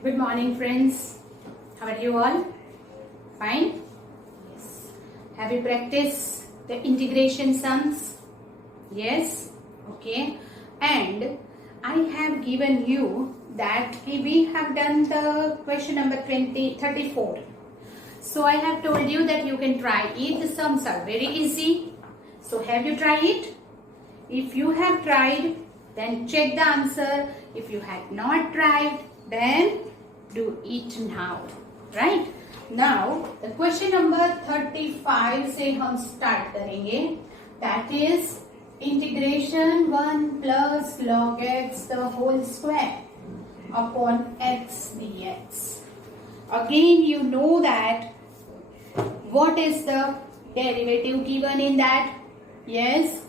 Good morning, friends. How are you all? Fine? Yes. Have you practiced the integration sums? Yes? Okay. And I have given you that we have done the question number 34. So I have told you that you can try it. The sums are very easy. So have you tried it? If you have tried, then check the answer. If you had not tried, then do it now. Right? Now, the question number 35 से हम start करेंगे. That is integration 1 plus log x the whole square upon x dx. Again, you know that what is the derivative given in that? Yes,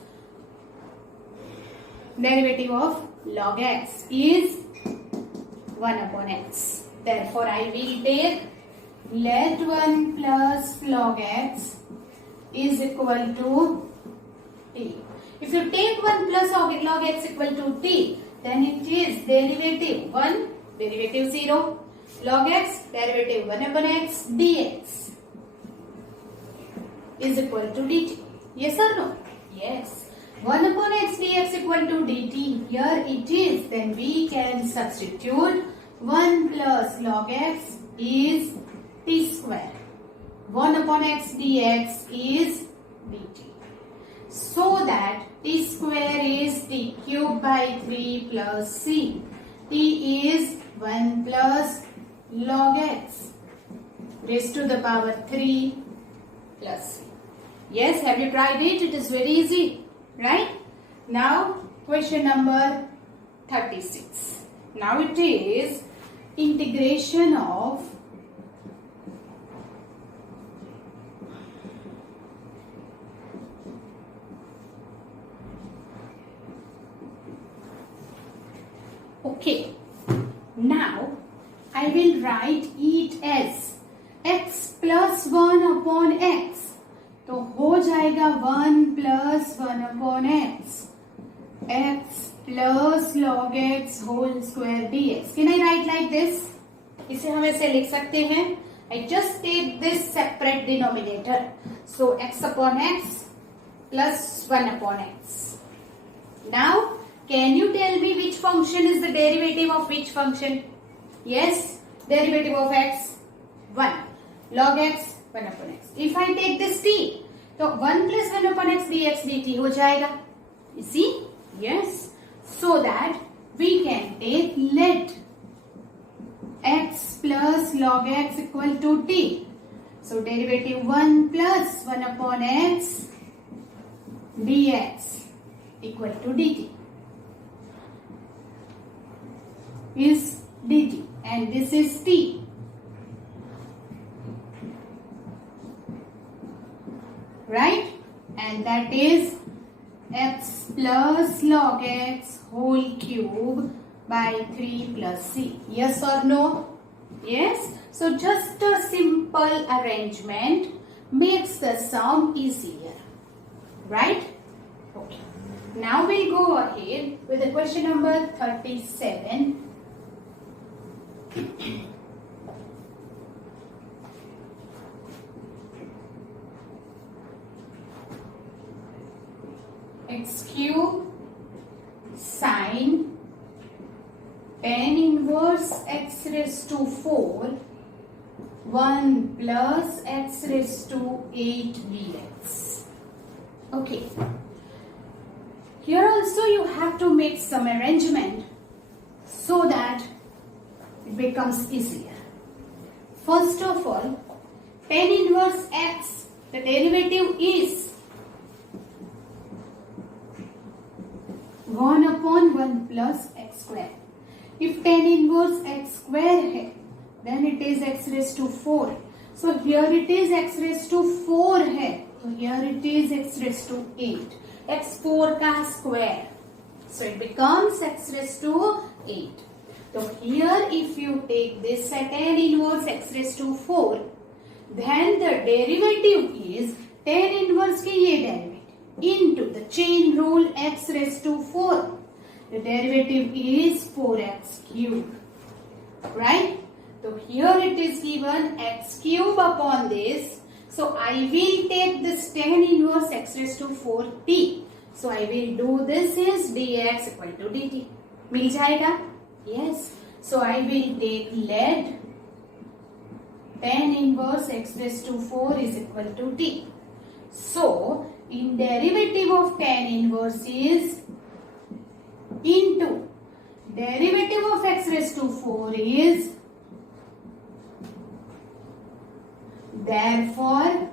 derivative of log x is 1 upon x. Therefore, I will take let 1 plus log x is equal to t. If you take 1 plus log x equal to t, then it is derivative 1, derivative 0, log x, derivative 1 upon x, dx is equal to dt. Yes or no? Yes. 1 upon x dx equal to dt. Here it is. Then we can substitute 1 plus log x is t square. 1 upon x dx is dt. So that t square is t cube by 3 plus c. T is 1 plus log x raised to the power 3 plus c. Yes, have you tried it? It is very easy, right? Now, question number 36. Now it is integration of okay. Now I will write it as x plus 1 upon x. तो हो जाएगा 1 plus 1 upon x. x plus log x whole square dx. Can I write like this? इसे हम ऐसे लिख सकते हैं. I just take this separate denominator. So x upon x plus 1 upon x. Now, can you tell me which function is the derivative of which function? Yes, derivative of x 1. Log x 1 upon x. If I take this t, तो 1 plus 1 upon x dx dt हो जाएगा. You see? Yes. So that we can take let x plus log x equal to t. So derivative 1 plus 1 upon x dx equal to dt is dt, and this is t. Right? And that is x plus log x whole cube by 3 plus c. Yes or no? Yes. So just a simple arrangement makes the sum easier. Right? Okay. Now we'll go ahead with the question number 37. X cube sine tan inverse x raised to 4 1 plus x raised to 8 dx. Okay. Here also you have to make some arrangement so that it becomes easier. First of all, tan inverse x, the derivative is 1 upon 1 plus x square. If tan inverse x square है, then it is x raised to 4. So here it is x raised to 4 है. So here it is x raised to 8. x4 का square. So it becomes x raised to 8. So here if you take this tan inverse x raised to 4, then the derivative is tan inverse के ये derivative into the chain rule x raised to 4. The derivative is 4x cube. right? So here it is given x cube upon this. So I will take this tan inverse x raised to 4t. So I will do this is dx equal to dt. मिल जाएगा? Yes. So I will take let tan inverse x raised to 4 is equal to t. So in derivative of tan inverse is into derivative of x raised to 4 is therefore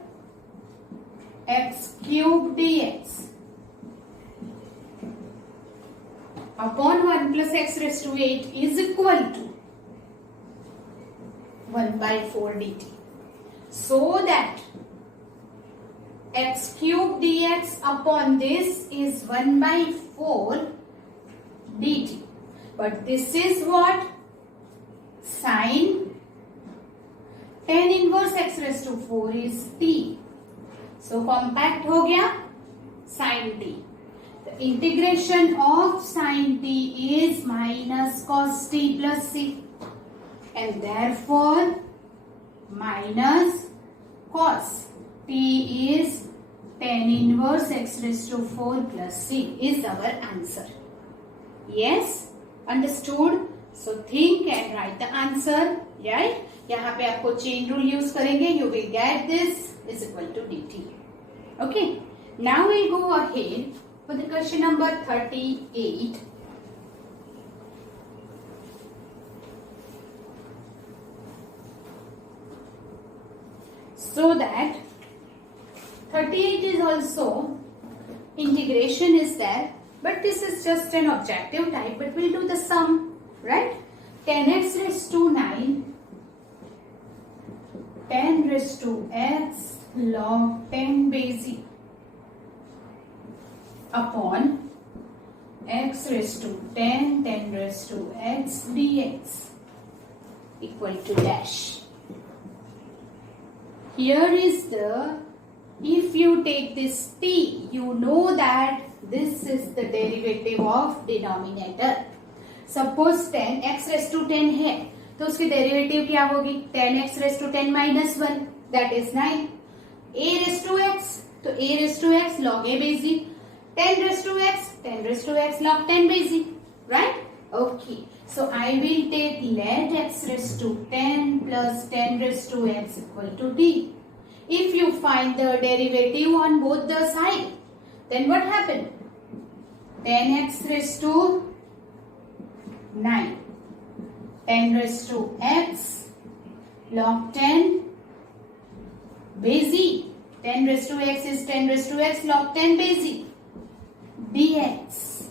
x cube dx upon 1 plus x raised to 8 is equal to 1 by 4 dt. So that x cube dx upon this is 1 by 4 dt. But this is what? Sine tan inverse x raised to 4 is t. So compact हो गया sin t. The integration of sin t is minus cos t plus c, and therefore minus cos t is tan inverse x raised to 4 plus c is our answer. Yes, understood? So think and write the answer. Right? यहाँ पे आपको chain rule use करेंगे. You will get this is equal to dt. Okay. Now we'll go ahead for the question number 38. So that 38 is also integration is there, but this is just an objective type. But we'll do the sum, right? 10x raised to 9, 10 raised to x log 10 base e upon x raised to 10, 10 raised to x dx equal to dash. Here is the, if you take this t, you know that this is the derivative of denominator. Suppose 10 x raised to 10 है, तो उसकी derivative क्या होगी? 10x raised to 10 minus 1, that is 9. a raised to x, तो a raised to x log a base e. 10 raised to x, 10 raised to x log 10 base e, right? Okay. So I will take let x raised to 10 plus 10 raised to x equal to d. If you find the derivative on both the side, then what happened? 10x raised to 9, 10 raised to x log 10 base e. 10 raised to x is 10 raised to x log 10 base e. dx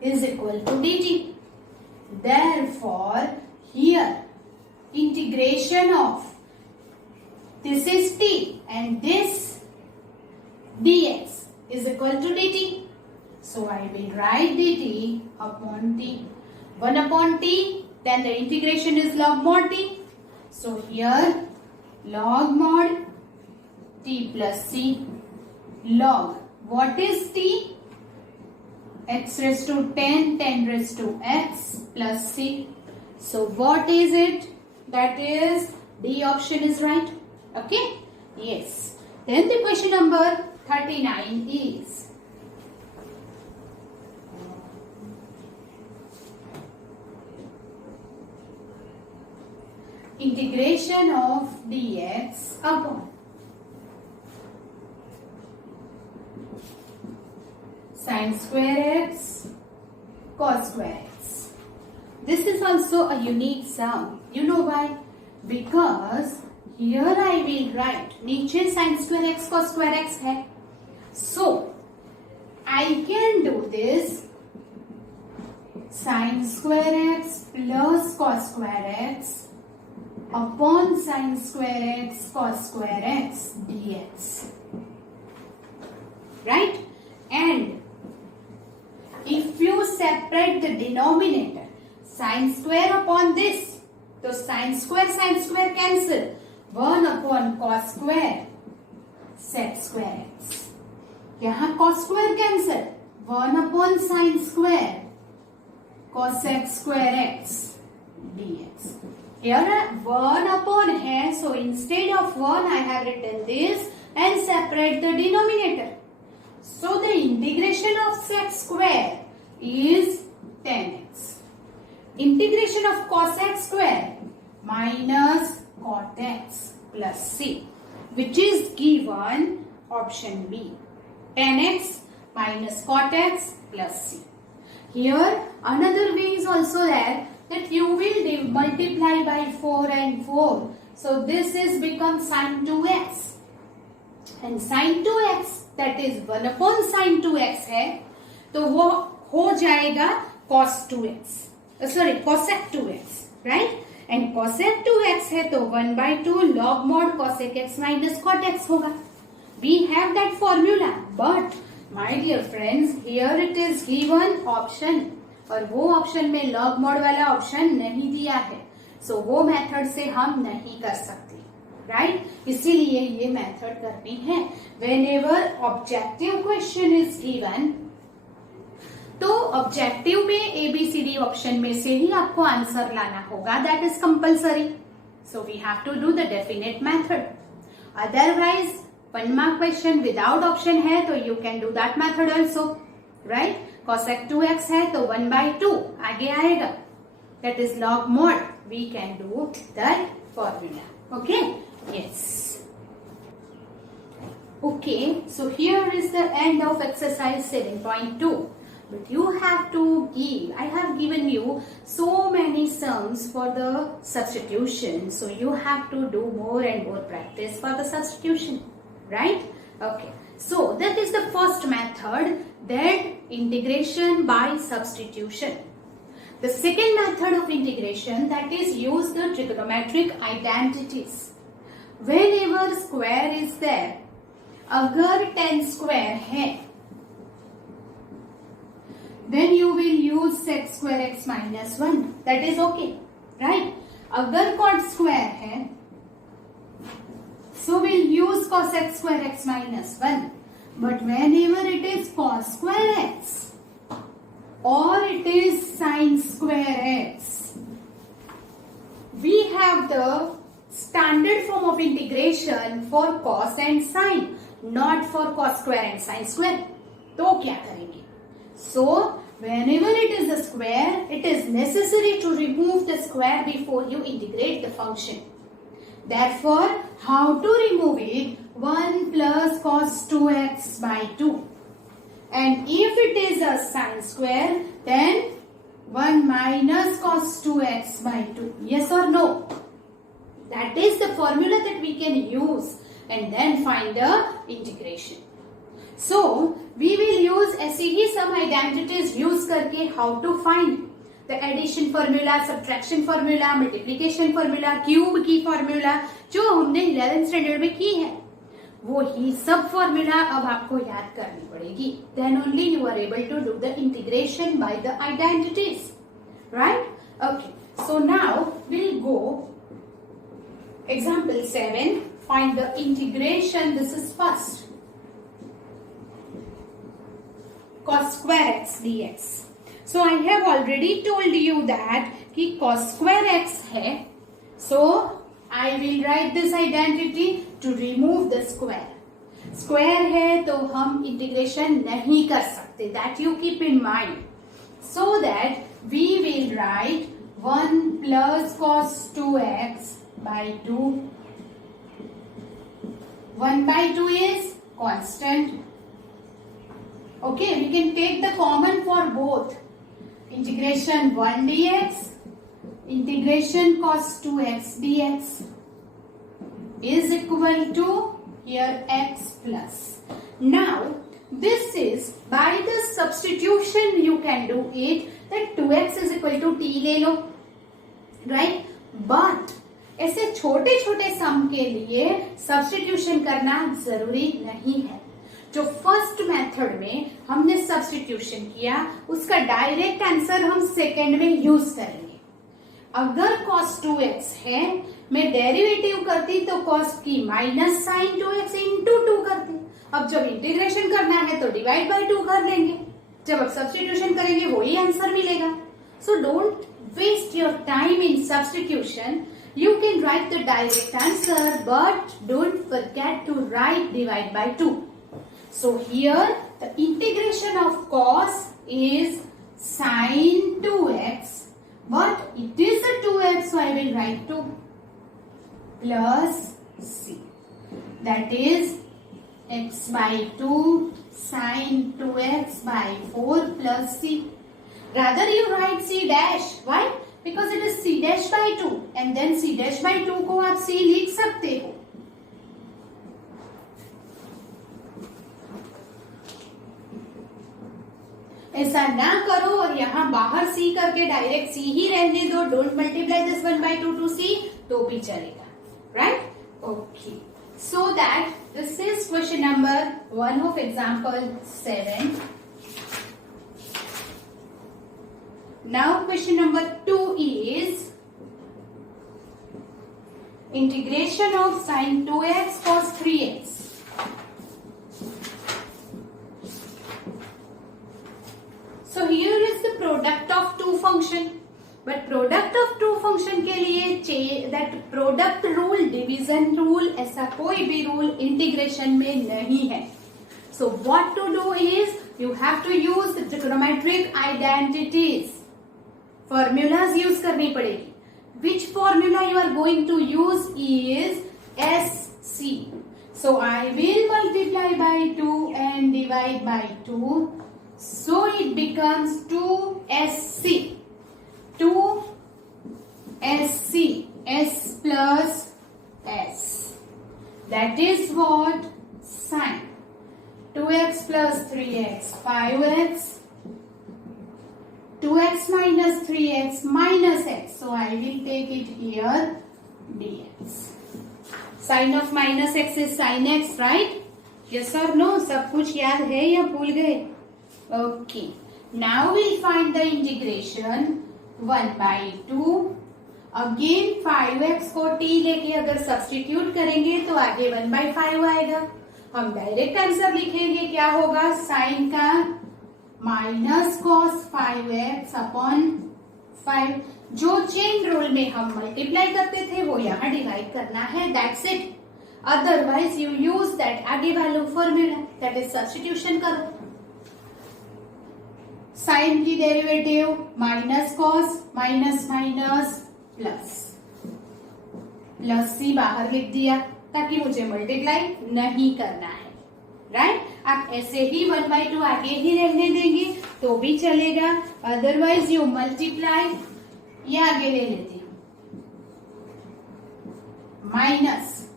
is equal to dt. Therefore, here integration of this is t and this dx is equal to dt. So I will write dt upon t. 1 upon t, then the integration is log mod t. So here log mod t plus c log, what is t? X raised to 10, 10 raised to x plus c. So what is it? That is D option is right. Okay? Yes. Then the question number 39 is integration of dx upon sin square x cos square x. This is also a unique sum. You know why? Because here I will write नीचे sin square x cos square x है. So I can do this sin square x plus cos square x upon sin square x cos square x dx. Right? And if you separate the denominator, sin square upon this, तो sin square cancel. 1 upon cos square sec square x. यहाँ cos square cancel. 1 upon sin square cosec square x dx. Here 1 upon है, so instead of 1 I have written this and separate the denominator. So the integration of sec square is 10x. Integration of cosec square minus cot x plus c, which is given option B. 10x minus cot x plus c. Here another way is also there, that you will multiply by 4 and 4. So this is become sin 2x. And sin 2x, that is 1 upon sin 2x है, तो वो हो जाएगा cos 2x. Sorry, cosec 2x, right? And cosec 2x है तो 1 by 2 log mod cosec x minus cot x होगा. We have that formula, but my dear friends, here it is given option, और वो ऑप्शन में log mod वाला option नहीं दिया है, so वो मेथड से हम नहीं कर सकते, राइट? इसीलिए ये मेथड करनी है. Whenever objective question is given, तो ऑब्जेक्टिव में ABCD ऑप्शन में से ही आपको आंसर लाना होगा, that is compulsory. So we have to do the definite method. Otherwise 1 mark question without option है तो you can do that method also, right? cosec 2x है तो 1 by 2 आगे आएगा, that is log mod. We can do that formula. Okay? Yes. Okay, so here is the end of exercise 7.2. But you have to give, I have given you so many sums for the substitution. So you have to do more and more practice for the substitution. Right? Okay. So that is the first method, that integration by substitution. The second method of integration, that is use the trigonometric identities. Whenever square is there, अगर 10 square है, then you will use sec square x minus 1. That is okay, right? अगर cot square है, so we'll use cosec square x minus 1. But whenever it is cos square x or it is sin square x, we have the standard form of integration for cos and sin, not for cos square and sin square. तो क्या करेंगे? So whenever it is a square, it is necessary to remove the square before you integrate the function. Therefore, how to remove it? 1 plus cos 2x by 2. And if it is a sin square, then 1 minus cos 2x by 2. Yes or no? That is the formula that we can use and then find the integration. So, we will use ऐसे ही some identities use करके how to find the addition formula, subtraction formula, multiplication formula, cube की formula जो हमने 11th standard में की है, वो ही सब फॉर्मूला अब आपको याद करनी पड़ेगी. Then only you are able to do the integration by the identities, right? Okay. So now we'll go example 7. Find the integration. This is first. Cos square x dx. So I have already told you that कि cos square x है. So I will write this identity to remove the square. Square है तो हम integration नहीं कर सकते. That you keep in mind. So that we will write 1 plus cos 2x by 2. 1 by 2 is constant. Okay, we can take the common for both. Integration 1 dx, integration cos 2x dx is equal to here x plus. Now, this is by the substitution you can do it, that 2x is equal to t ले लो, right? But ऐसे छोटे छोटे सम के लिए substitution करना जरूरी नहीं है. जो फर्स्ट मेथड में हमने सब्स्टिट्यूशन किया, उसका डायरेक्ट आंसर हम सेकेंड में यूज करेंगे. अगर cos 2x है, मैं डेरिवेटिव करती तो cos की माइनस साइन 2x इंटू 2 करती. अब जब इंटीग्रेशन करना है तो डिवाइड बाय 2 कर लेंगे. जब अब सब्स्टिट्यूशन करेंगे वही आंसर मिलेगा. So don't waste your time in substitution. You can write the direct answer, but don't forget to write divide by 2. So here the integration of cos is sine 2x, but it is a 2x, so I will write 2 plus c. That is x by 2 sine 2x by 4 plus c. Rather you write c dash. Why? Because it is c dash by 2 and then c dash by 2 को आप c लिख सकते हो. ऐसा ना करो और यहाँ बाहर c करके डायरेक्ट c ही रहने दो. Don't multiply this 1 by 2 to c तो भी चलेगा. Right? Okay. So that this is question number 1 of example 7. Now question number 2 is integration of sine 2x cos 3x. So here is the product of two function. But product of two function के लिए that product rule, division rule, ऐसा कोई भी rule integration में नहीं है. So what to do is you have to use the trigonometric identities. Formulas use करनी पड़ेगी. Which formula you are going to use is SC. So I will multiply by 2 and divide by 2. So it becomes 2SC. 2SC. S plus S. That is what? Sine. 2x plus 3x. 5x. 2x minus 3x minus x. So I will take it here dx. Sine of minus x is sin x, right? Yes or no? सब कुछ याद है या भूल गए? Okay. Now we'll find the integration 1 by 2. Again 5x को t लेके अगर सब्स्टिट्यूट करेंगे तो आगे 1 by 5 आएगा. हम डायरेक्ट आंसर लिखेंगे. क्या होगा? साइन का माइनस कॉस 5x अपॉन 5. जो चेन रूल में हम मल्टीप्लाई करते थे वो यहाँ डिवाइड करना है. That's it. Otherwise you use that आगे वाला फॉर्मूला, दैट इज सब्स्टिट्यूशन करो. साइन की derivative minus cos minus minus plus. Plus C बाहर लिख दिया ताकि मुझे मल्टीप्लाई नहीं करना है. राइट? आप ऐसे ही 1 by 2 आगे ही रहने देंगे तो भी चलेगा. Otherwise you multiply. ये आगे ले लेती हूं. Minus.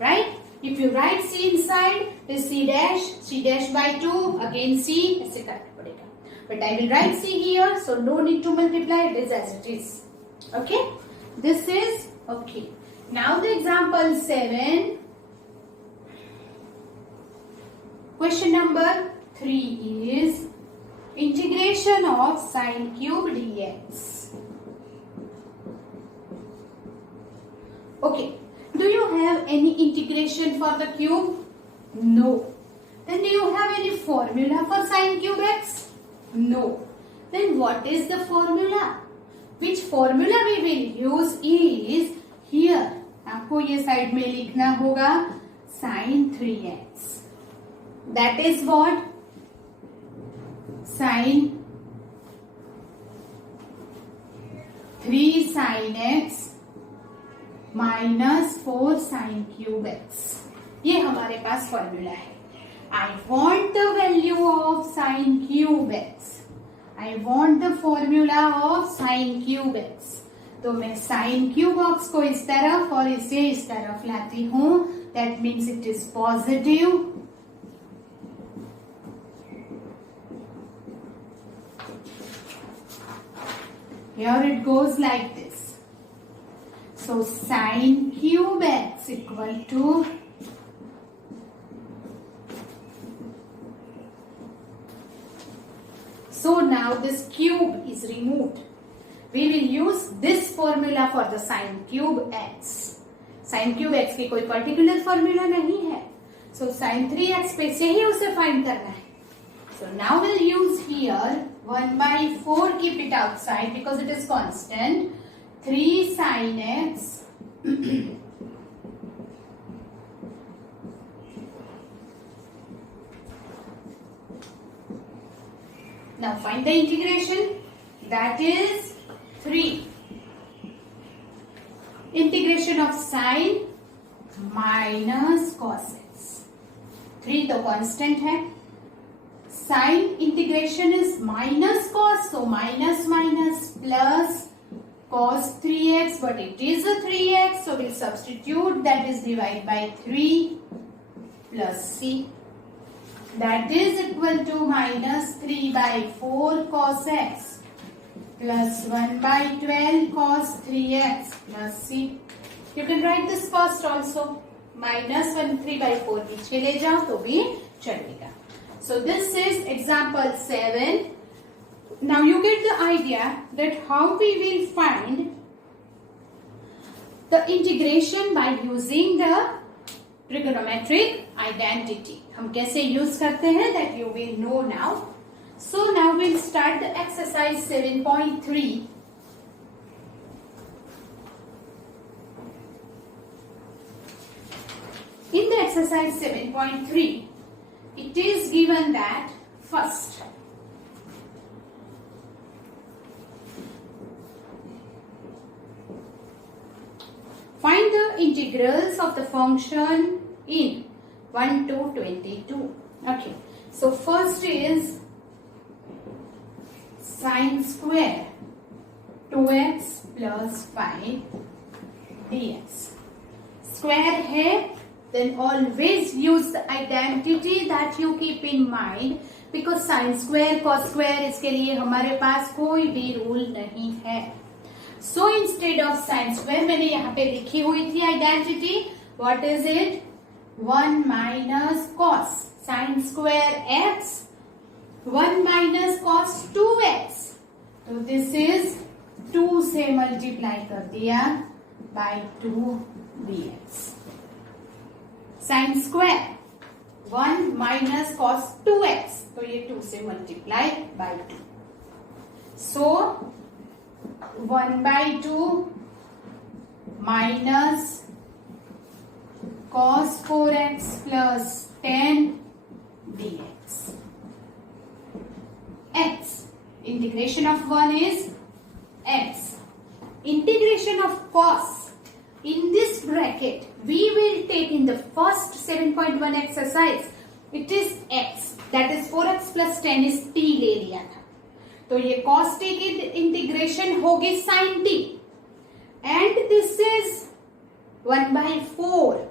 Right? If you write c inside, this c dash by 2, again c, ऐसे करना पड़ेगा. But I will write c here, so no need to multiply. It is as it is. Okay? This is okay. Now the example 7. Question number 3 is integration of sine cube dx. Okay. Do you have any integration for the cube? No. Then do you have any formula for sine cube x? No. Then what is the formula? Which formula we will use is here. आपको ये side में लिखना होगा sin 3x. That is what? Sin 3 sin x minus 4 sine cube x. ये हमारे पास formula है. I want the value of sine cube x. I want the formula of sine cube x. तो मैं साइन क्यूब एक्स को इस तरफ और इसे इस तरफ लाती हूं. That means it is positive. Here it goes like this. So sin cube x equal to so now this cube is removed. We will use this formula for the sin cube x. Sin cube x की कोई particular formula नहीं है. So sin 3x पे से ही उसे find करना है. So So now we'll use here 1 by 4, keep it outside because it is constant. 3 sin x now find the integration, that is 3 integration of sine minus cos x. 3 तो constant है, sine integration is minus cos, so minus minus plus cos 3x, but it is a 3x, so we'll substitute, that is divided by 3 plus c, that is equal to minus 3 by 4 cos x plus 1 by 12 cos 3x plus c. You can write this first also, minus 1 3 by 4 पीछे ले जाओ तो भी चलेगा. So this is example 7. Now you get the idea that how we will find the integration by using the trigonometric identity. हम कैसे use करते हैं that you will know now. So now we'll start the exercise 7.3. In the exercise 7.3, it is given that first find the integrals of the function in 1 to 22. Okay, so first is sine square 2x plus 5 dx. Square है, then always use the identity that you keep in mind, because sin square cos square इसके लिए हमारे पास कोई भी rule नहीं है. So instead of sin square मैंने यहाँ पे लिखी हुई थी identity. What is it? 1 minus cos sin square x, 1 minus cos 2x. तो this is 2 से multiply कर दिया by 2 dx. Sine square 1 minus cos 2x, तो ये 2 से multiply by 2. So 1 by 2 minus cos 4x plus 10 dx. x integration of 1 is x. Integration of cos in this bracket we will take in the first 7.1 exercise, it is x, that is 4x plus 10 is t ले लिया था, तो ये cos t की integration होगी sin t, and this is 1 by 4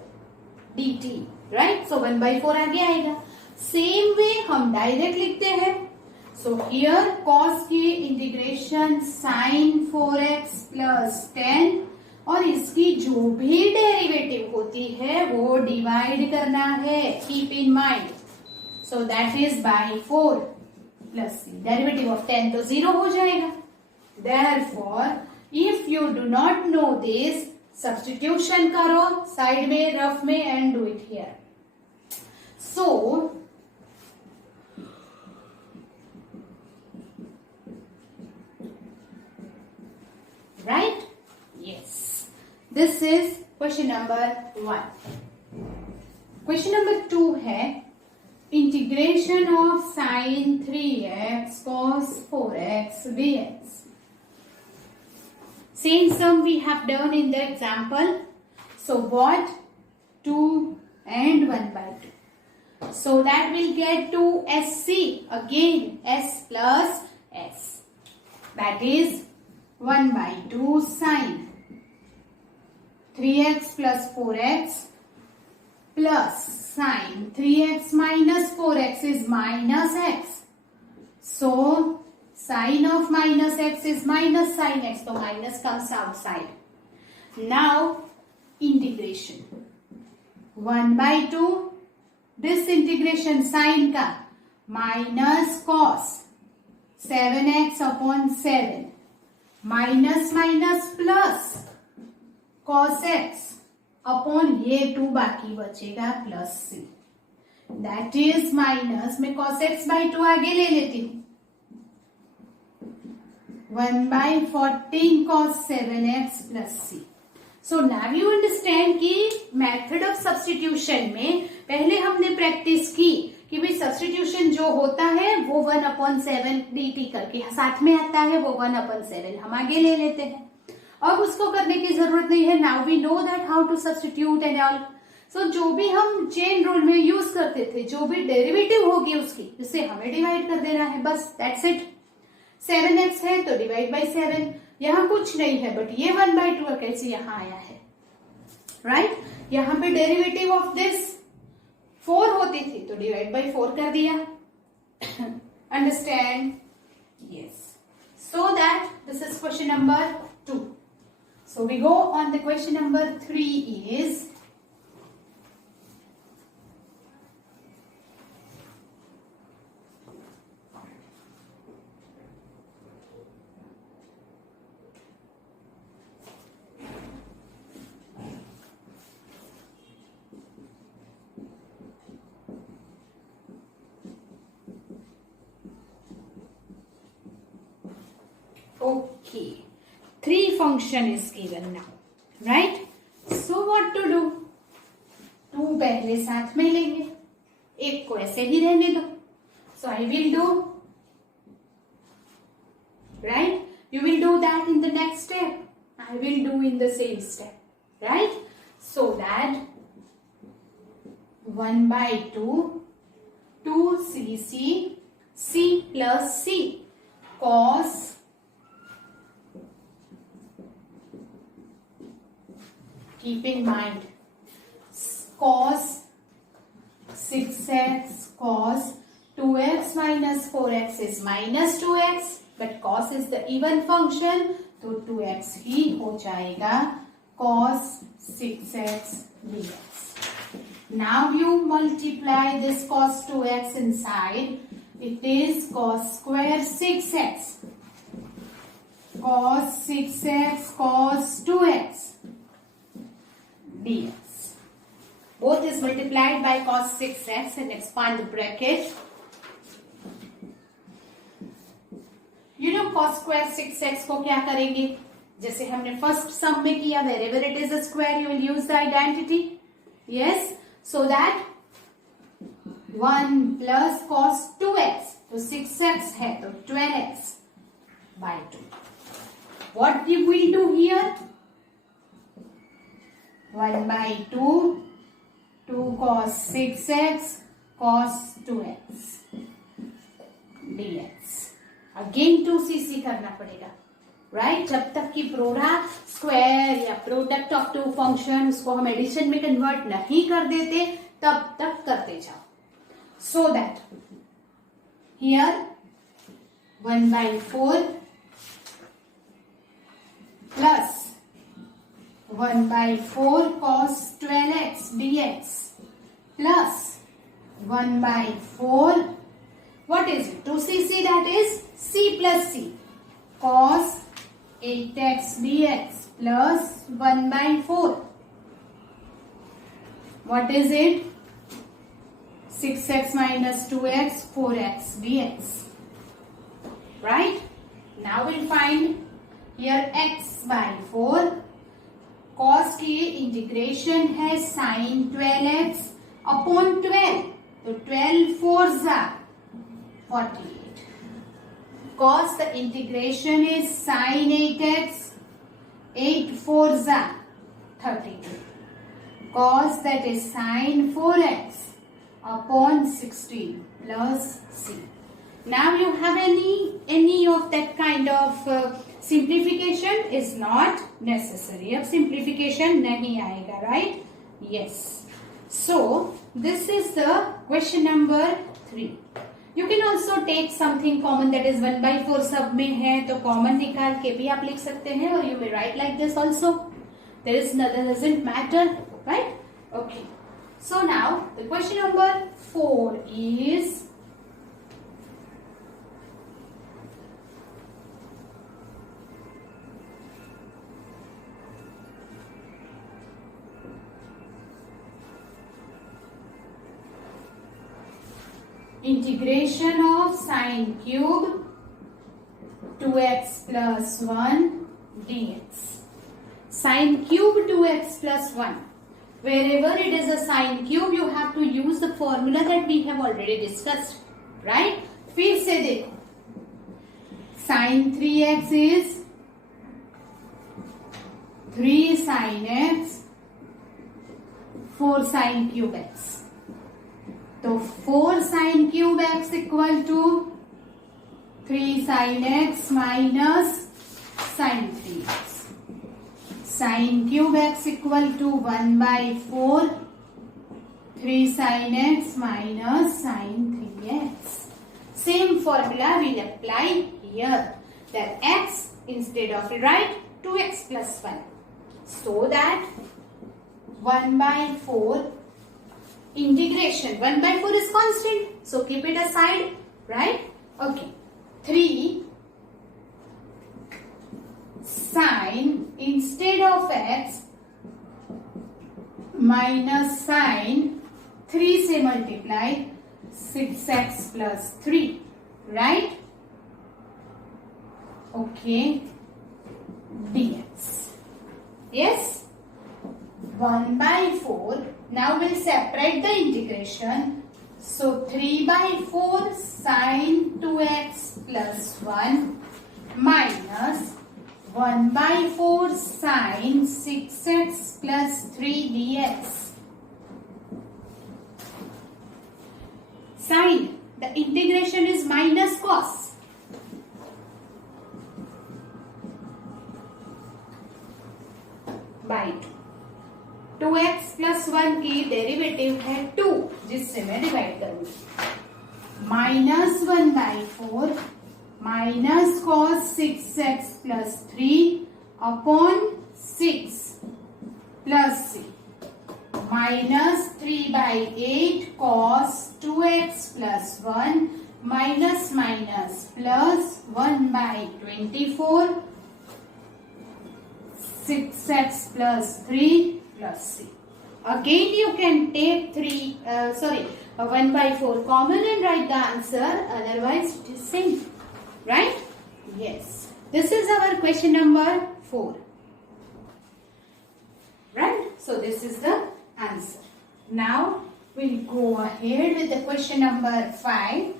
dt, right? So 1 by 4 आगे आएगा. Same way हम डायरेक्ट लिखते हैं. So here cos की इंटीग्रेशन sin 4x plus 10, और इसकी जो भी डेरिवेटिव होती है वो डिवाइड करना है, keep in mind. So that is by 4 plus C. Derivative of 10 तो 0 हो जाएगा. Therefore if you do not know this, substitution करो साइड में रफ में and do it here. So right, yes. This is question number 1. Question number 2 है integration of sin 3x cos 4x dx. Same sum we have done in the example. So what? 2 and 1 by 2. So that will get to SC, again s plus s. That is 1 by 2 sin 3x plus 4x plus sin 3x minus 4x is minus x. So sin of minus x is minus sin x. So minus comes outside. Now integration 1 by 2. This integration sin का minus cos 7x upon 7 minus minus plus cos x upon ये 2 बाकी बचेगा plus C. That is minus, मैं cos x by 2 आगे ले लेती हूँ, 1/14 cos 7x plus c. So now you understand कि मेथड ऑफ सब्स्टिट्यूशन में पहले हमने प्रैक्टिस की कि भाई सब्स्टिट्यूशन जो होता है वो 1/7 dt करके साथ में आता है, वो 1/7 हम आगे ले लेते हैं. अब उसको करने की जरूरत नहीं है. Now we know that how to substitute and all. So जो भी हम चेन रूल में यूज करते थे, जो भी डेरिवेटिव होगी उसकी, उसे हमें डिवाइड कर देना है, बस दैट्स इट. 7x है तो डिवाइड बाई 7. यहाँ कुछ नहीं है, बट ये 1/2 कैसे यहाँ आया है, राइट? यहाँ पे डेरिवेटिव ऑफ दिस 4 होती थी तो डिवाइड बाई 4 कर दिया. Understand? Yes. So that this is question number 2. So we go on the question number 3 is okay. 3 function is given now, right? So what to do? 2 पहले साथ में लेंगे, एक को ऐसे ही रहने दो. So I will do, right? You will do that in the next step. I will do in the same step, right? So that 1/2 2cc c plus c cos keep in mind cos 6x cos 2x minus 4x is minus 2x, but cos is the even function तो 2x ही हो जाएगा cos 6x dx. Now you multiply this cos 2x inside, it is cos square 6x cos 6x cos 2x dx. Both is multiplied by cos 6x and expand the bracket. You know cos square 6x को क्या करेंगे? जैसे हमने first सम में किया, wherever it is a square you will use the identity. Yes, so that 1 plus cos 2x तो 6x है तो 12x by 2. What we will do here? 1/2 2 cos 6x cos 2x dx. Again 2cc करना पड़ेगा, right? जब तक कि product square या product of 2 function उसको हम एडिशन में कन्वर्ट नहीं कर देते तब तक करते जाओ. So that here 1/4 plus 1/4 cos 12x dx plus 1/4, what is it? 2cc, that is c plus c cos 8x dx plus 1/4. What is it? 6x minus 2x 4x dx. Right? Now we'll find here x by 4. cos की integration है sin 12x upon 12, तो 12 4s are 48. cos the integration is sin 8x, 8 4s are 32. cos that is sin 4x upon 16 plus c. Now you have any of that kind of simplification is not necessary. अब simplification नहीं आएगा, right? Yes. So this is the question number 3. You can also take something common, that is 1/4 सब में है तो common निकाल के भी आप लिख सकते हैं, और you may write like this also. There is nothing, doesn't matter, right? Okay. So now the question number 4 is integration of sine cube 2x plus 1 dx. Sine cube 2x plus 1. Wherever it is a sine cube, you have to use the formula that we have already discussed, right? फिर से देखो, sin 3x is 3 sin x 4 sin cube x. तो 4 sin cube x equal to 3 sin x minus sin 3x. Sin cube x equal to 1 by 4 3 sin x minus sin 3x. Same formula we'll apply here. That x instead of write 2x plus 1. So that 1 by 4 integration. 1 by 4 is constant. So keep it aside. Right? Okay. 3 sin instead of x minus sin 3 से multiply 6x plus 3, right? Okay, dx. Yes, 1 by 4. Now we'll separate the integration. So 3 by 4 sin 2x plus 1 minus 1 by 4 sin 6x plus 3 dx. Sin, the integration is minus cos. By 2. 2x plus 1 की derivative है 2, जिससे मैं divide करूंगी. Minus 1 by 4 minus cos 6x plus 3 upon 6 plus c minus 3 by 8 cos 2x plus 1 minus minus plus 1 by 24 6x plus 3 plus c. Again you can take 1 by 4 common and write the answer, otherwise it is same. Right? Yes. This is our question number 4. Right? So this is the answer. Now we'll go ahead with the question number 5.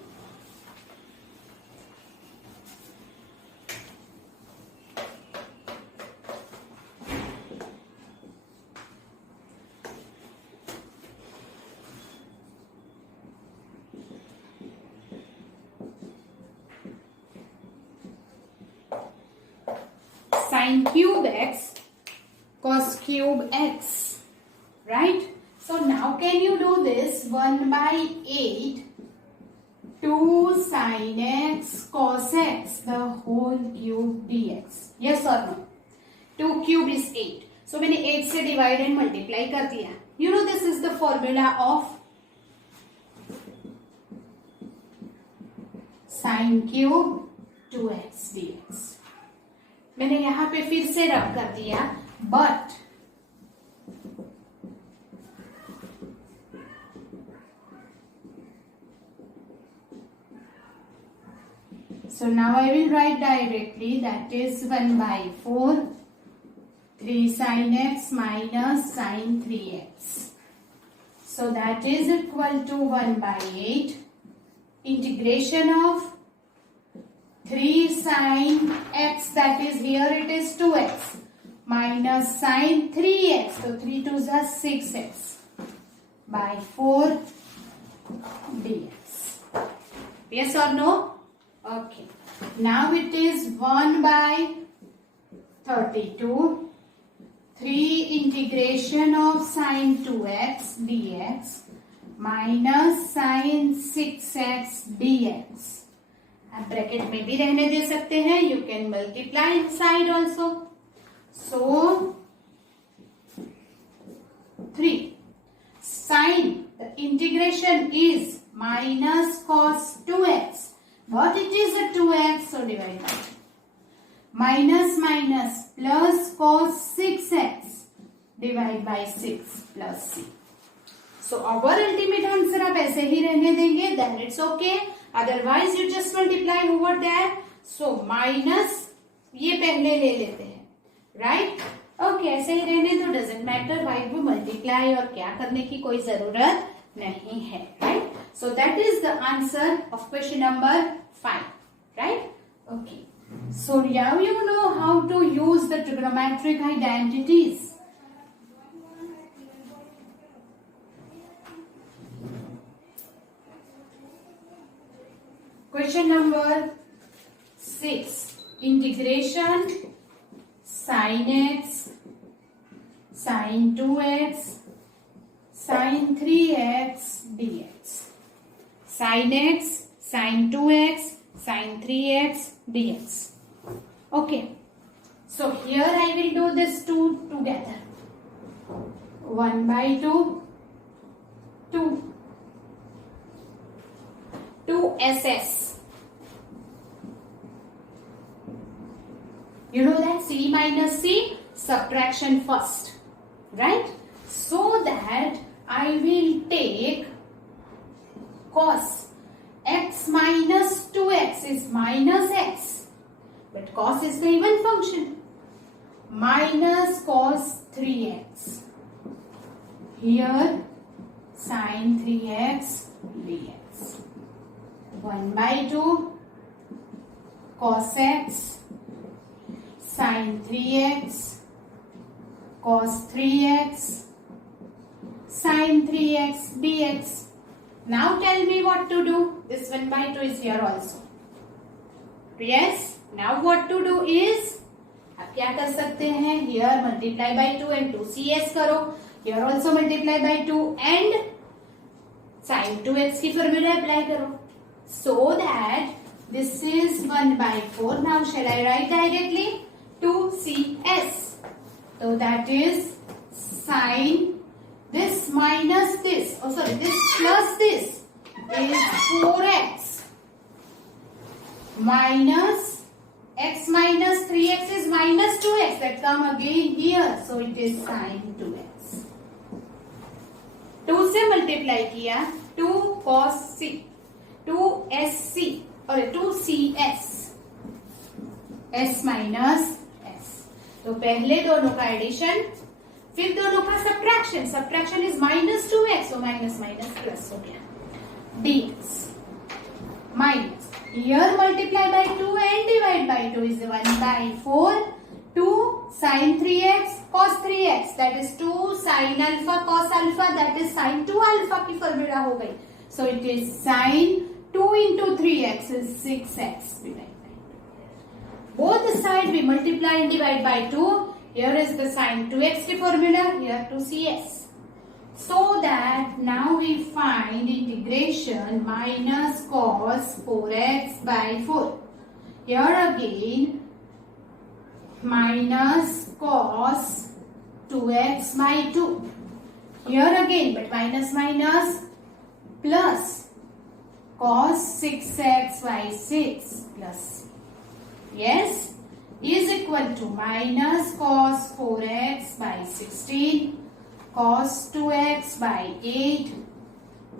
Sin cube x cos cube x, right? So now can you do this? 1 by 8 2 sin x cos x the whole cube dx. Yes or no? 2 cube is 8. So मैंने 8 से divide and multiply कर दिया. You know this is the formula of sin cube 2x dx. मैंने यहां पे फिर से रब कर दिया, but so now I will write directly, that is 1 by 4 3 sin x minus sin 3x. So that is equal to 1 by 8 integration of 3 sin x, that is here it is 2x minus sin 3x, so 3 to the 6x by 4 dx. Yes or no? Okay. Now it is 1 by 32 3 integration of sin 2x dx minus sin 6x dx. आप bracket में भी रहने दे सकते हैं. You can multiply inside also. So 3 sin the integration is minus cos 2x, but it is a 2x, so divide by minus minus plus cos 6x divide by 6 plus c. So our ultimate answer आप ऐसे ही रहने देंगे. then it's okay. Otherwise you just multiply over there. So minus ये पहले ले लेते हैं, right? ओके, ऐसे ही रहने दो, डजेंट मैटर वाई भी मल्टीप्लाई और क्या करने की कोई जरूरत नहीं है, right? So that is the answer of question number 5, right? Okay, so now you know how to use the trigonometric identities. Question number 6. Integration sin x, sin 2x, sin 3x dx. Sin x, sin 2x, sin 3x dx. Okay. So here I will do this two together. 1 by 2, 2. 2ss. You know that c minus c, subtraction first, right? So that I will take cos x minus 2x is minus x, but cos is the even function, minus cos 3x. Here sin 3x dx. 1 by 2 cos x sin 3x cos 3x sin 3x dx. Now tell me what to do. This 1 by 2 is here also. Yes. Now what to do is, आप क्या कर सकते हैं? Here multiply by 2 and 2cs करो. Here also multiply by 2 and sin 2x की formula apply करो. So that this is 1 by 4. Now shall I write directly? 2cs. So that is sin this minus this. Oh sorry, this plus this is 4x minus x minus 3x is minus 2x. That come again here. So it is sin 2x. 2 से multiply किया, 2 cos c, 2sc और 2cs, s minus s. तो पहले दोनों का addition, फिर दोनों का subtraction. Subtraction is minus 2x, so minus minus plus हो गया. dx minus, here multiply by 2 and divide by 2 is 1 by 4. 2 sin 3x cos 3x, that is 2 sin alpha cos alpha, that is sin 2 alpha की formula हो गई. So it is sin 2 into 3x is 6x. Both side we multiply and divide by 2. Here is the sin 2x formula, here 2cs. So that now we find integration minus cos 4x by 4. Here again minus cos 2x by 2. Here again, but minus minus plus cos 6x by 6 plus. Yes, is equal to minus cos 4x by 16, cos 2x by 8,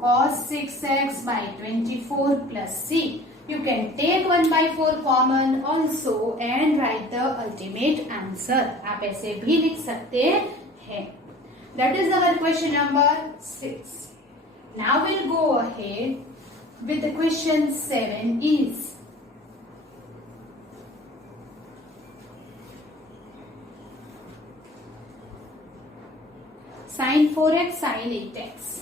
cos 6x by 24 plus c. You can take 1 by 4 common also and write the ultimate answer. आप ऐसे भी लिख सकते हैं. That is our question number 6. Now we'll go ahead with the question 7 is, sin 4x sin 8x.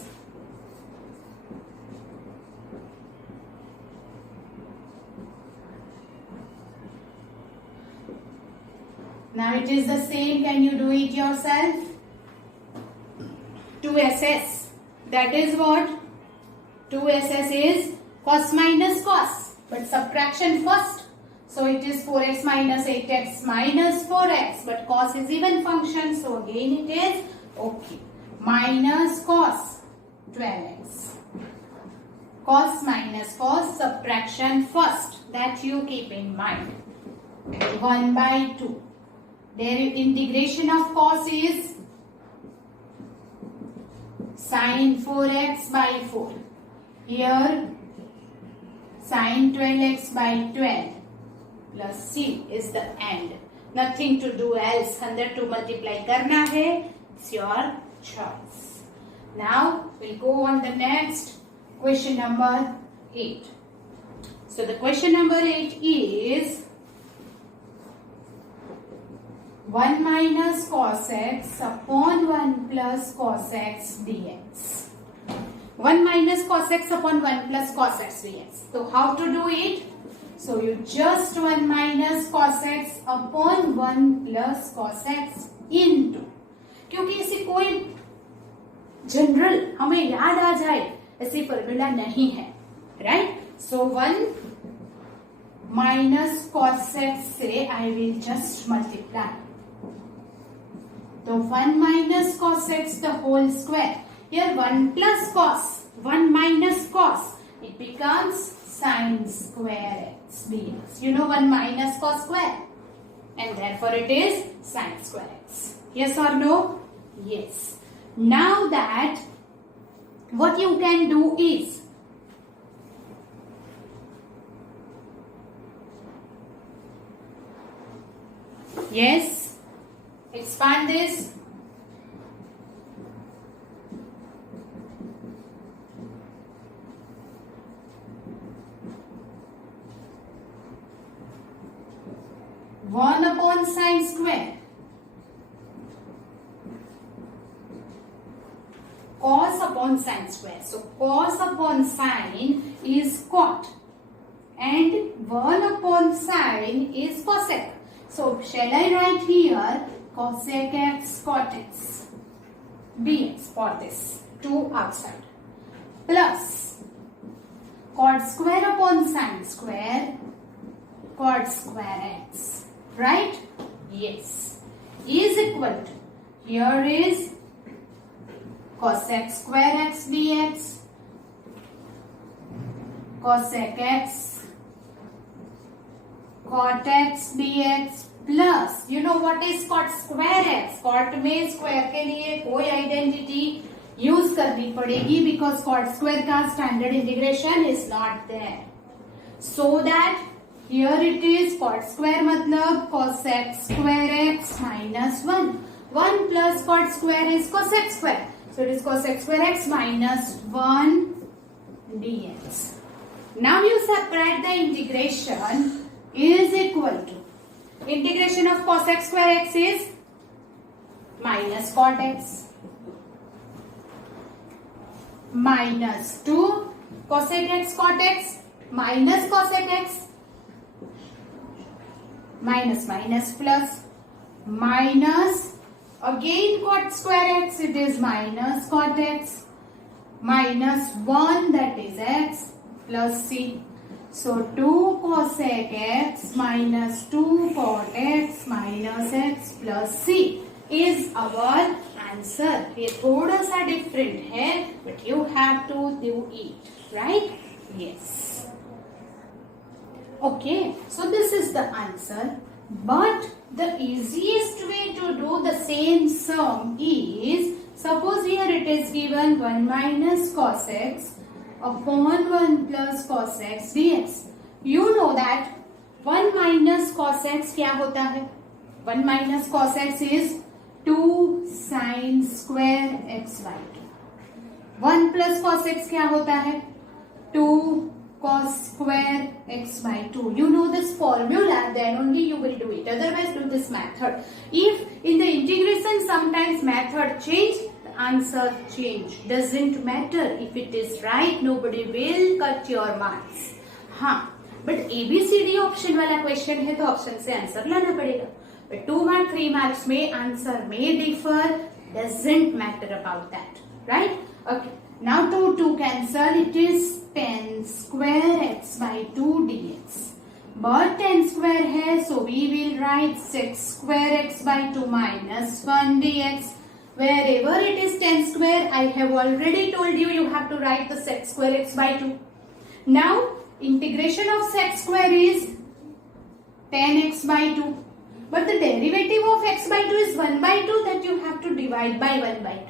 Now it is the same. Can you do it yourself? 2ss. That is what? 2ss is cos minus cos. But subtraction first. So it is 4x minus 8x minus 4x. But cos is even function. So again it is okay. Minus cos 12x. Cos minus cos, subtraction first. That you keep in mind. 1 by 2. Their integration of cos is sin 4x by 4. Here sin 12x by 12 plus c is the end. Nothing to do else. 100 to multiply करना है. It's your choice. Now we'll go on the next question number 8. So the question number 8 is 1 minus cos x upon 1 plus cos x dx. 1 minus cos x upon 1 plus cos x dx. So how to do it? So you just 1 minus cos x upon 1 plus cos x into, क्योंकि इसे कोई general हमें याद आ जाए ऐसी formula नहीं है, right? सो 1 minus cos x से आई विल जस्ट मल्टीप्लाई. तो 1 minus cos x the whole square. Here 1 plus cos, 1 minus cos, it becomes sin square x dx. You know 1 minus cos square, and therefore it is sin square x. Yes or no? Yes. Now that what you can do is, yes, expand this. One upon sin square cos upon sin square. So cos upon sin is cot and 1 upon sin is cosec. So shall I write here cosec x cot x dx for this 2 outside plus cot square upon sin square cot square x, right? Yes, is equal to, here is cosec square x dx cosec x cot x dx plus, you know what is cot square x? cot में square के लिए कोई identity use करनी पड़ेगी because cot square का standard integration is not there. So that here it is cot square मतलब cosec square x minus 1. 1 plus cot square is cosec square. So it is cosec square x minus 1 dx. Now you separate the integration is equal to, integration of cosec square x is minus cot x minus 2 cosec x cot x minus cosec x minus minus plus minus again cot square x, it is minus cot x minus 1 that is x plus c. So 2 cosec x minus 2 cot x minus x plus c is our answer. ये थोड़ा सा different है, but you have to do it, right? Yes. Okay, so this is the answer. But the easiest way to do the same sum is, suppose here it is given 1 minus cos x upon 1 plus cos x dx. You know that 1 minus cos x क्या होता है? 1 minus cos x is 2 sin square x by 2. 1 plus cos x क्या होता है? 2 cos square x by 2. You know this formula, then only you will do it. Otherwise do this method. If in the integration sometimes method change, the answer change. Doesn't matter. If it is right, nobody will cut your marks. हाँ, but ABCD option वाला question है तो option से answer लाना पड़ेगा. But 2 mark 3 marks में answer may differ. Doesn't matter about that. Right? Okay. Now 2 cancel. It is 10 square x by 2 dx. But 10 square है, so we will write 6 square x by 2 minus 1 dx. Wherever it is 10 square, I have already told you, you have to write the sec square x by 2. Now, integration of sec square is 10x by 2. But the derivative of x by 2 is 1 by 2, that you have to divide by 1 by 2.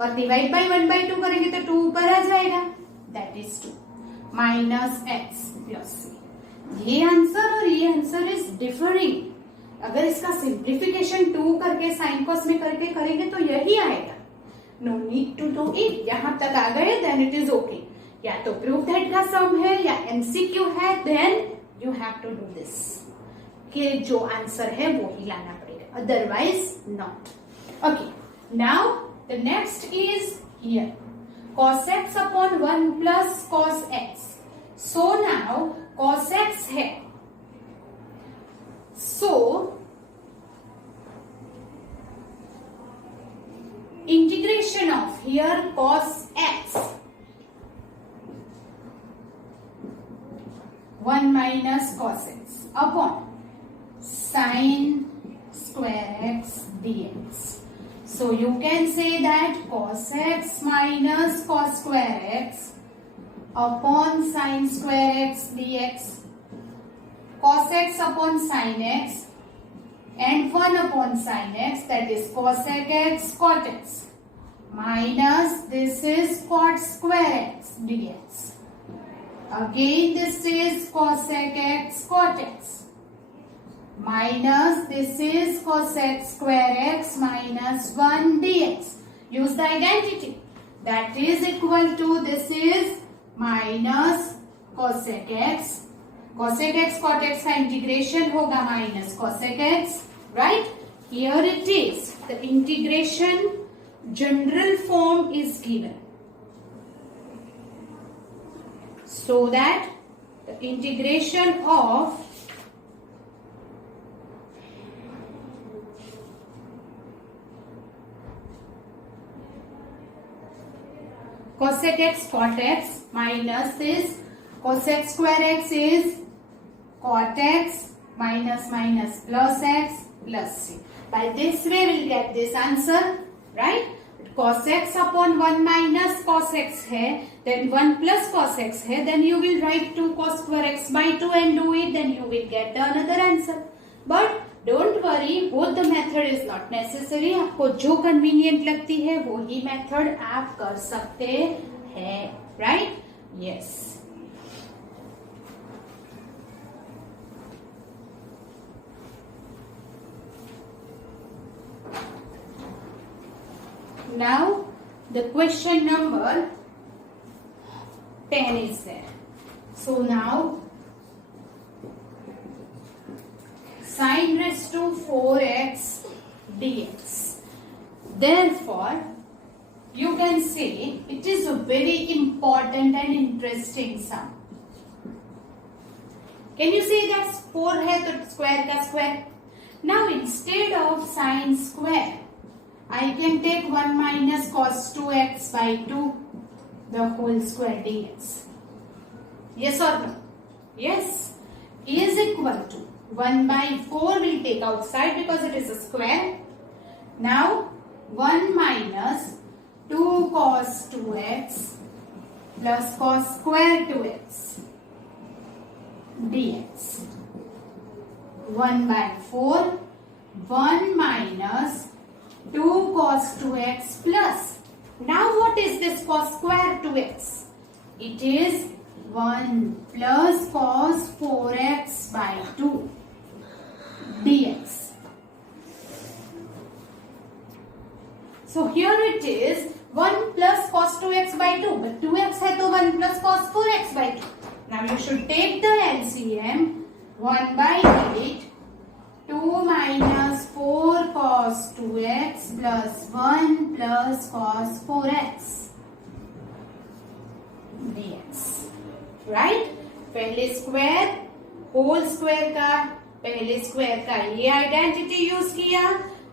और divide by 1 by 2 करेंगे तो 2 ऊपर आ जाएगा, that is 2. Minus X plus C. ये answer और ये answer is differing. अगर इसका सिंप्लीफिकेशन 2 करके साइन कॉस में करके करेंगे तो यही आएगा। No need to do it. यहां तक आ गए देन इट इज ओके। या तो प्रूफ दैट का सम है या एमसीक्यू है, then you have to do this कि जो आंसर है वो ही लाना पड़ेगा, otherwise not. Okay, now the next is here cos x upon 1 plus cos x. So now cos x है, so integration of here cos x 1 minus cos x upon sin square x dx. So you can say that cos x minus cos square x upon sin square x dx, cos x upon sin x and 1 upon sin x, that is cosec x cot x, minus this is cot square x dx. Again this is cosec x cot x, minus this is cosec square x minus 1 dx. Use the identity. That is equal to this is minus cosec x. Cosec x cot x का integration होगा minus cosec x. Right? Here it is. The integration general form is given. So that the integration of cosec x cot x minus this cosec square x is cot x minus minus plus x plus c. By this way we will get this answer, right? Cos x upon 1 minus cos x है, then 1 plus cos x है, then you will write 2 cos square x by 2 and do it, then you will get another answer. But don't worry, both the method is not necessary. आपको जो convenient लगती है वो ही method आप कर सकते हैं, right? Yes. Now the question number 10 is there. So now sin raised to 4x dx. Therefore, you can say it is a very important and interesting sum. Can you see that 4 है तो square का square. Now instead of sin square, I can take 1 minus cos 2x by 2 the whole square dx. Yes or no? Yes. Is equal to 1 by 4 will take outside because it is a square. Now 1 minus 2 cos 2x plus cos square 2x dx. 1 by 4, 1 minus 2 cos 2x plus. Now what is this cos square 2x? It is 1 plus cos 4x by 2 dx. So here it is 1 plus cos 2x by 2, but 2x है तो 1 plus cos 4x by 2. Now you should take the LCM. 1 by 8, 2 minus 4 cos 2x plus 1 plus cos 4x dx. Right? पहले square whole square का, पहले square का ये identity use किया,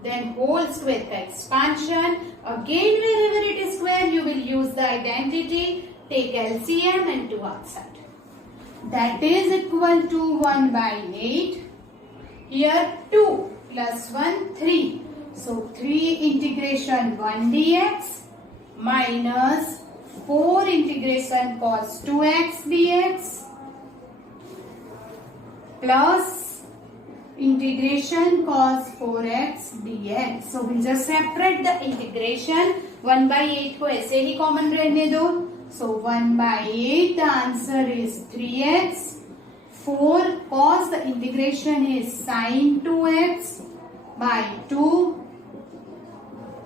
then whole square का expansion. Again wherever it is square you will use the identity, take LCM and do outside. That is equal to 1 by 8. Here 2 plus 1 3. So 3 integration 1 dx minus 4 integration cos 2x dx plus integration cos 4x dx. So we just separate the integration. 1 by 8 को ऐसे ही common रहने दो. So 1/8, the answer is 3x. 4 cos, the integration is sin 2x by 2,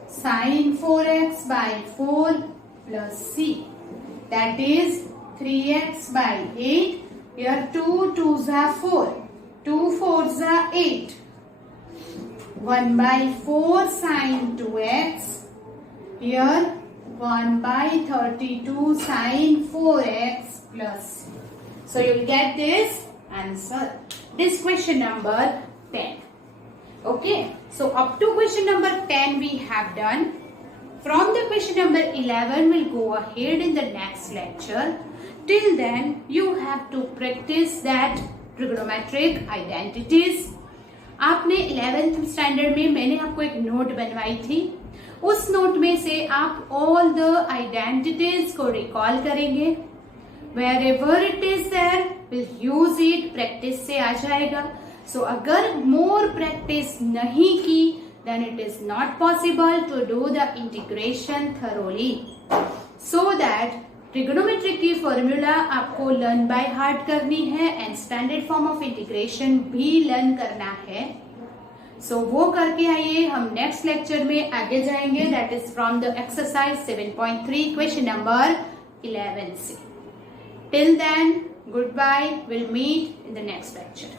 sin 4x by 4 plus c. That is 3x by 8. Here 2 2s are 4. 2 4s are 8. 1/4 sin 2x. Here 1/32 sin 4x plus c. So you will get this answer. This question number 10. Okay. So up to question number 10 we have done. From the question number 11 we'll go ahead in the next lecture. Till then you have to practice that trigonometric identities. आपने 11th standard में मैंने आपको एक note बनवाई थी. उस note में से आप all the identities को रिकॉल करेंगे. Wherever it is there, we'll use it. Practice से आ जाएगा. So अगर more practice नहीं की, then it is not possible to do the integration thoroughly. So that trigonometry की formula आपको learn by heart करनी है and standard form of integration भी learn करना है. So वो करके आइए. हम next lecture में आगे जाएंगे. That is from the exercise 7.3 question number 11 से. Till then, goodbye. We'll meet in the next lecture.